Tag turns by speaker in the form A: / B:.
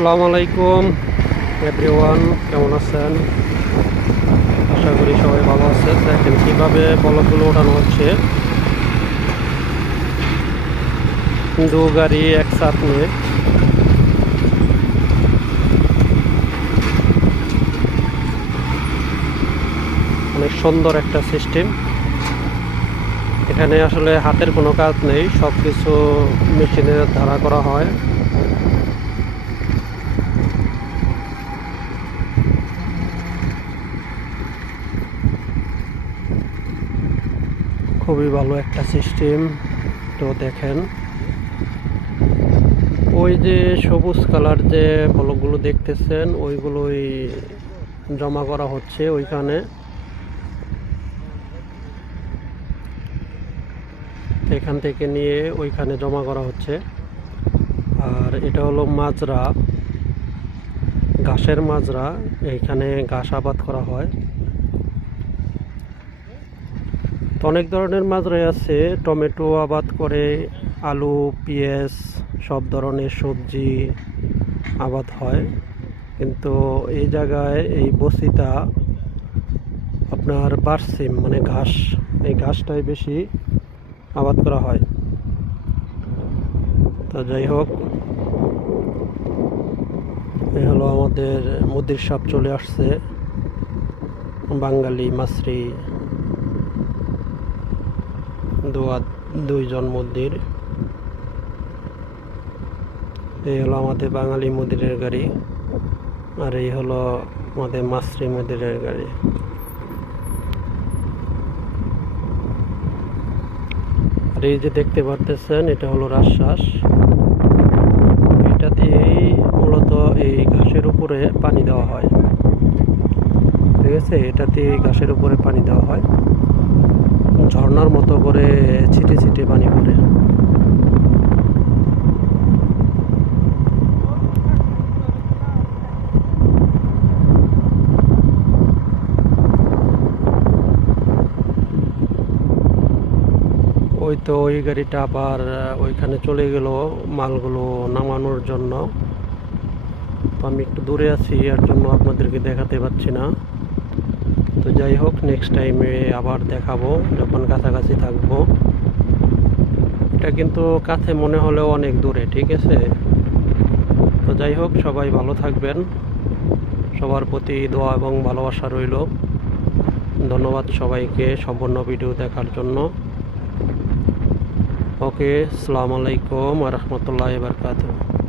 A: আসসালামু আলাইকুম। এভরিওয়ান কেমন আছেন? আশা করি সবাই ভালো আছে দেখেন কীভাবে বলকগুলো ওঠানো হচ্ছে। দু গাড়ি একসাথ নিয়ে। অনেক সুন্দর একটা সিস্টেম। এখানে আসলে হাতের কোনো কাজ নেই সব কিছু মেশিনের দ্বারা করা হয়। খুবই ভালো একটা সিস্টেম। তো দেখেন, ওই যে সবুজ কালার যে বলকগুলো দেখতেছেন, ওইগুলোই জমা করা হচ্ছে ওইখানে। এখান থেকে নিয়ে ওইখানে জমা করা হচ্ছে। আর এটা হলো মাজরা, ঘাসের মাজরা। এইখানে ঘাস আবাদ করা হয়। তো অনেক ধরনের মাজরাই আছে। টমেটো, আবাদ করে, আলু, পেঁয়াজ, সব ধরনের সবজি আবাদ হয়। কিন্তু এই জায়গায় এই বসিটা আপনার বার্সিম মানে ঘাস। এই ঘাসটাই বেশি আবাদ করা হয়। তো যাই হোক এই হলো আমাদের মুদির সাপ চলে আসছে। বাঙালি মাসরি দোয়া দুইজন মন্দির এই হলো আমাদের বাঙালি মন্দিরের গাড়ি, আর এই হলো আমাদের মাসরি মন্দিরের গাড়ি। আর এই যে দেখতে পারতেছেন, এটা হলো রাজশ্বাস এটা দিয়েই মূলত এই ঘাসের উপরে পানি দেওয়া হয়। ঠিক আছে? এটা দিয়ে ঘাসের উপরে পানি দেওয়া হয়। ঝর্ণার মতো করে ছিটে ছিটে পানি পড়ে। ওই তো ওই গাড়িটা আবার ওইখানে চলে গেল মালগুলো নামানোর জন্য। আমি একটু দূরে আছি, এর জন্য আপনাদেরকে দেখাতে পাচ্ছি না। তো যাই হোক নেক্সট টাইমে আবার দেখাবো, যখন কাছাকাছি থাকব। এটা কিন্তু কাছে মনে হলেও অনেক দূরে, ঠিক আছে? তো যাই হোক, সবাই ভালো থাকবেন। সবার প্রতি দোয়া এবং ভালোবাসা রইল। ধন্যবাদ সবাইকে সম্পূর্ণ ভিডিও দেখার জন্য। ওকে আসসালামু আলাইকুম রহমতুল্লাহ বারকাতুহ।